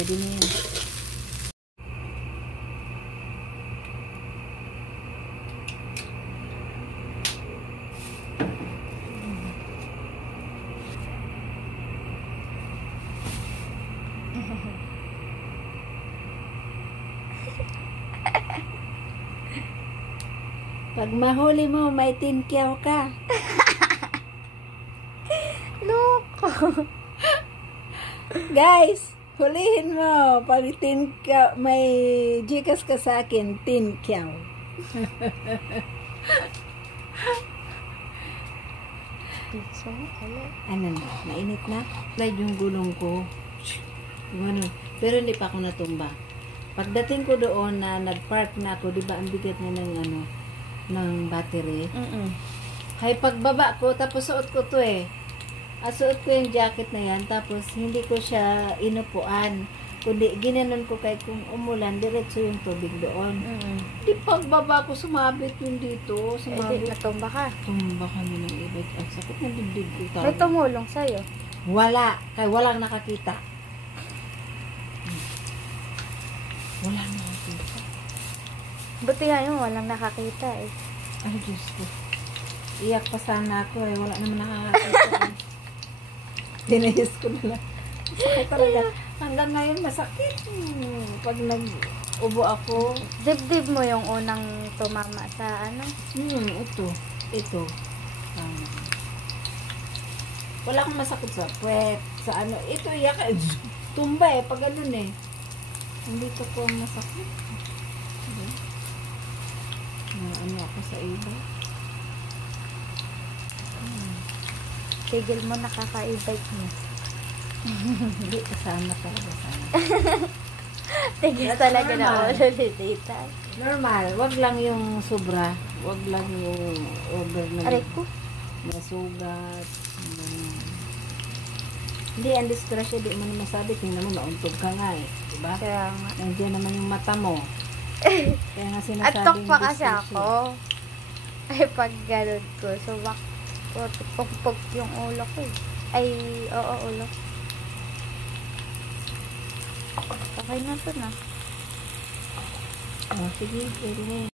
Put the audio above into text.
pwede na yun. Pag mahuli mo, may tinkyaw ka. Loko. Guys, hulihin mo. Pag tinkyaw, may Gcash ka sa akin, tinkyaw. Ano na? Mainit na? Slide yung gulong ko. Ano? Pero hindi pa ako natumba. Pagdating ko doon na nag-park na ako, di ba ang bigat na ng ano, ng battery? Hay pagbaba ko, tapos suot ko to eh. Suot ko yung jacket na yan, tapos hindi ko siya inupuan. Kundi ginanon ko kahit kung umulan, diretso yung tubig doon. Di pagbaba ko, sumabit yung dito. Sumabit. Natumba ka. Tumba kami ng ibig. Ang sakit ng dibdib ko. May tumulong sa'yo. Wala. Kaya walang nakakita. Walang nakakita. Buti nga yun, walang nakakita eh. Ay, Diyos ko. Iyak pa sana ako eh. Wala naman nakakita eh. Tinayos ko na lang. Sakit talaga. Hanggang ngayon masakit. Pag nag-ubo ako. Dibdib mo yung unang tumama sa ano? Ito. Ito. Wala akong masakit sa puwet. Sa ano. Ito iyak. Tumba eh. Pag ganun eh. Dito ko masakit. Ano ako sa iba. Tigil mo, nakaka-e-bike mo. Hindi, kasama talaga sana. Tigil talaga na ulit. Normal. Wag lang yung sobra. Wag lang yung over na Aray ko. nasugat. Hindi, ang disgrasya, di mo naman masabi. Tingnan mo, nauntog ka nga eh. Diba? Kaya nga. Nandiyan naman yung mata mo. Kaya nga sinasabing At tok pa kasi disgrasya. ako. Ay, pag ganun ko, pag yung ulo ko eh. Ay, oo, ulo. Okay na to na. Oh, sige, pwede na yun.